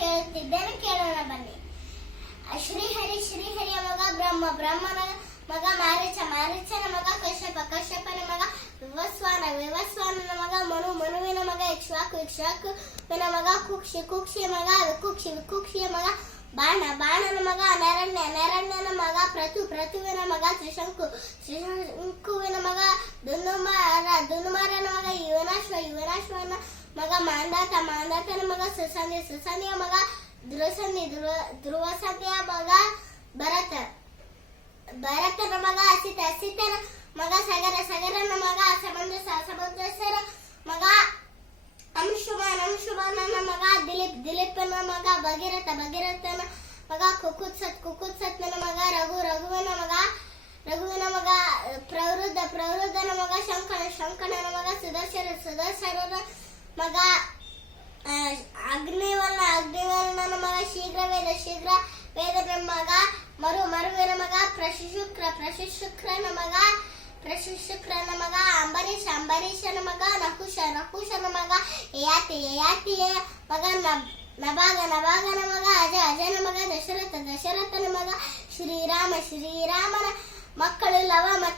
ಹೇಳುತ್ತಿದ್ದೇನೆ ಕೇಳೋಣ ಬನ್ನಿ. ಶ್ರೀಹರಿ, ಶ್ರೀಹರಿಯ ಮಗ, ಬ್ರಹ್ಮ, ಬ್ರಹ್ಮನ ಮಗ, ಮಾರೀಚ, ಮಾರೀಚನ ಮಗ, ಕಶ್ಯಪ, ಕಶ್ಯಪನ ಮಗ, ವಿವಸ್ವಾನ, ವಿವಸ್ವಾನನ ಮಗ, ಮನು, ಮನುವಿನ ಮಗ ಇಕ್ಷ್ವಾಕು ಇಕ್ಷ್ವಾಕುವಿನ ಮಗ, ಕುಕ್ಷಿ, ಕುಕ್ಷಿಯ ಮಗ, ವಿಕುಕ್ಷಿ, ವಿಕುಕ್ಷಿಯ ಮಗ, ಬಾಣ, ಬಾಣನ ಮಗ, ಅನರಣ್ಯ, ಅನರಣ್ಯನ ಮಗ, ಪ್ರತು, ಪ್ರತುವಿನ ಮಗ, ತ್ರಿಶಂಕು, ತ್ರಿಶಂಕುವಿನ ಮಗ ದುನುಮಾರ ದುನುಮಾರನ ಮಗ ಯುವನಾಶ್ವ ಯುವನಾಶ್ವನ ಮಗ ಮಾಂದಾತ ಮಾಂದಾತನ ಮಗ ಸುಸಂಧಿ ಸುಸಂಧಿಯ ಮಗ ಧ್ರುವಸಂಧಿ ಧ್ರುವ ಧ್ರುವಸಂಧಿಯ ಮಗ ಭರತ ಭರತನ ಮಗ ಅಸಿತ ಅಸಿತನ ಮಗ ಸಗರ ಸಗರನ ಮಗ ಅಸಮಂಜಸ ಅಸಮಂಜಸರ ಮಗ ಅಂಶುಮಾನ್ ಅಂಶುಮಾನನ ಮಗ ದಿಲೀಪ್ ದಿಲೀಪನ ಮಗ ಭಗೀರಥ ಭಗೀರಥನ ಮಗ ಕುಕುತ್ಸತ್ ಕುಕುತ್ಸತ್ನ ಮಗ ರಘು ರಘುವಿನ ಪ್ರವೃದ್ಧನ ಮಗ, ಶಂಕರ, ಶಂಕರನ ಮಗ, ಸುದರ್ಶನ, ಸುದರ್ಶನನ ಮಗ ಅಗ್ನಿವರ್ಣ, ಅಗ್ನಿವರ್ಣನ ಮಗ, ಶೀಘ್ರ ವೇದ, ಶೀಘ್ರ ವೇದನ ಮಗ, ಮರು ಮರುವಿನ ಮಗ, ಪ್ರಶುಶುಕ್ರ, ಪ್ರಶುಶುಕ್ರನ ಮಗ ಪ್ರಶುಶುಕ್ರನ ಮಗ, ಅಂಬರೀಷ, ಅಂಬರೀಷನ ಮಗ ನಕುಶ ನಹುಷನ ಮಗ ಯಾತಿ ಯಯಾತಿಯ ಮಗ ನಭಾಗ, ನಭಾಗನ ಮಗ, ಅಜ, ಅಜನ ಮಗ, ದಶರಥ, ದಶರಥನ ಮಗ, ಶ್ರೀರಾಮ, ಶ್ರೀರಾಮನ ಮಕ್ಕಳು ಲವ ಮತ್ತು